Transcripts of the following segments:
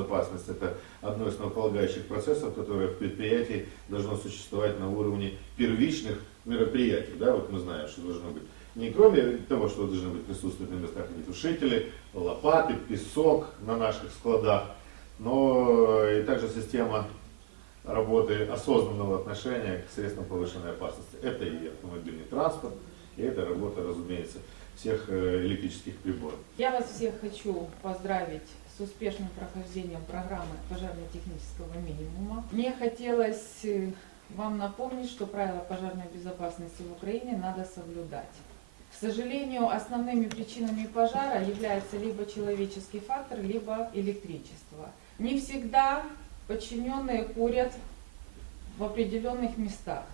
Безопасность – это одно из основополагающих процессов, которое в предприятии должно существовать на уровне первичных мероприятий. Да, вот мы знаем, что должно быть не кроме того, что должны быть присутствовать на местах огнетушители, лопаты, песок на наших складах, но и также система работы осознанного отношения к средствам повышенной опасности. Это и автомобильный транспорт, и это работа, разумеется, всех э, электрических приборов. Я вас всех хочу поздравить с успешным прохождением программы пожарно-технического минимума. Мне хотелось э, вам напомнить, что правила пожарной безопасности в Украине надо соблюдать. К сожалению, основными причинами пожара являются либо человеческий фактор, либо электричество. Не всегда подчиненные курят в определенных местах.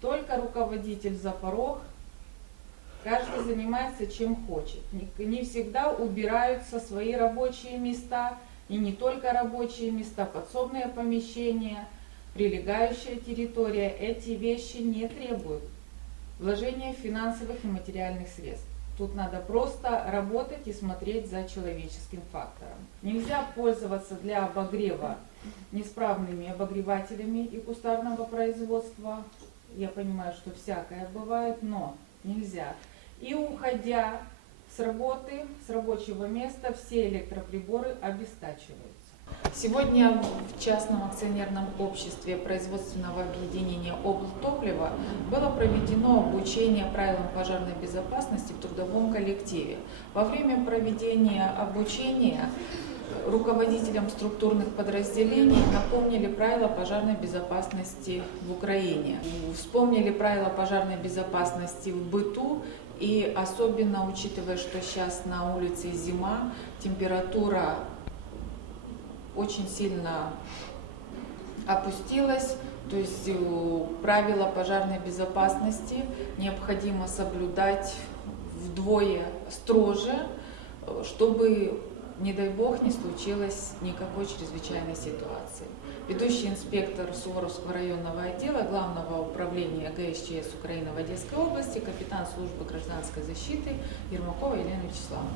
Только руководитель за порог, каждый занимается чем хочет. Не, не всегда убираются свои рабочие места, и не только рабочие места, подсобные помещения, прилегающая территория. Эти вещи не требуют вложения финансовых и материальных средств. Тут надо просто работать и смотреть за человеческим фактором. Нельзя пользоваться для обогрева неисправными обогревателями и кустарного производства. Я понимаю, что всякое бывает, но нельзя. И уходя с работы, с рабочего места, все электроприборы обестачиваются. Сегодня в частном акционерном обществе производственного объединения облтоплива было проведено обучение правилам пожарной безопасности в трудовом коллективе. Во время проведения обучения руководителям структурных подразделений напомнили правила пожарной безопасности в Украине. Вспомнили правила пожарной безопасности в быту и особенно учитывая, что сейчас на улице зима, температура очень сильно опустилась, то есть э, правила пожарной безопасности необходимо соблюдать вдвое строже, э, чтобы, не дай бог, не случилось никакой чрезвычайной ситуации. Ведущий инспектор Суворовского районного отдела Главного управления ГСЧС Украины в Одесской области, капитан службы гражданской защиты Ермакова Елена Вячеславовна.